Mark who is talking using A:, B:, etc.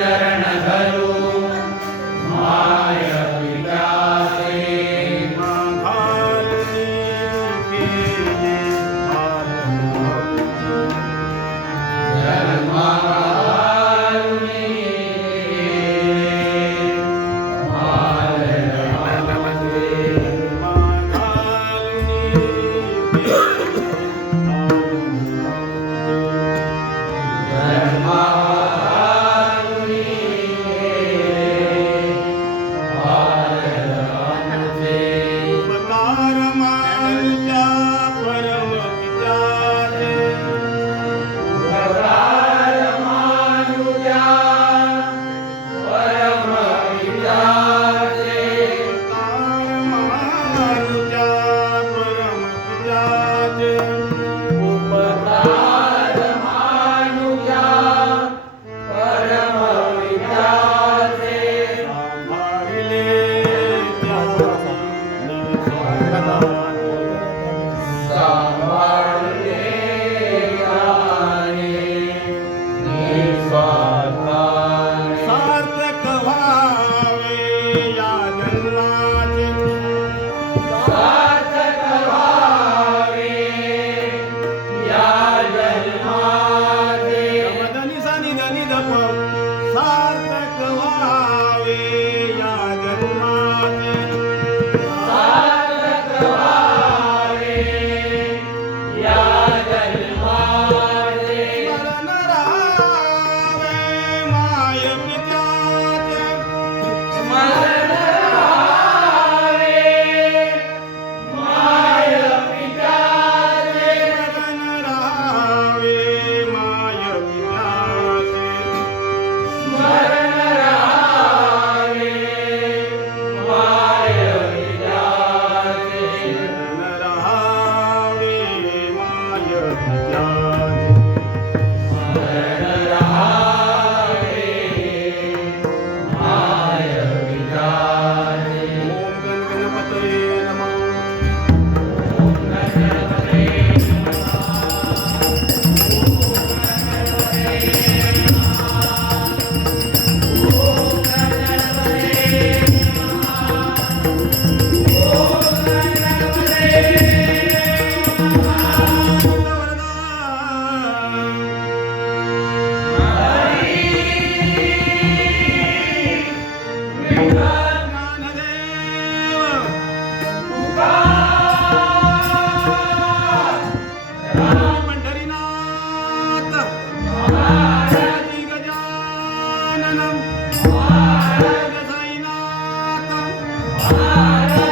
A: चरणधरो
B: गजाननम Maharaj Sainath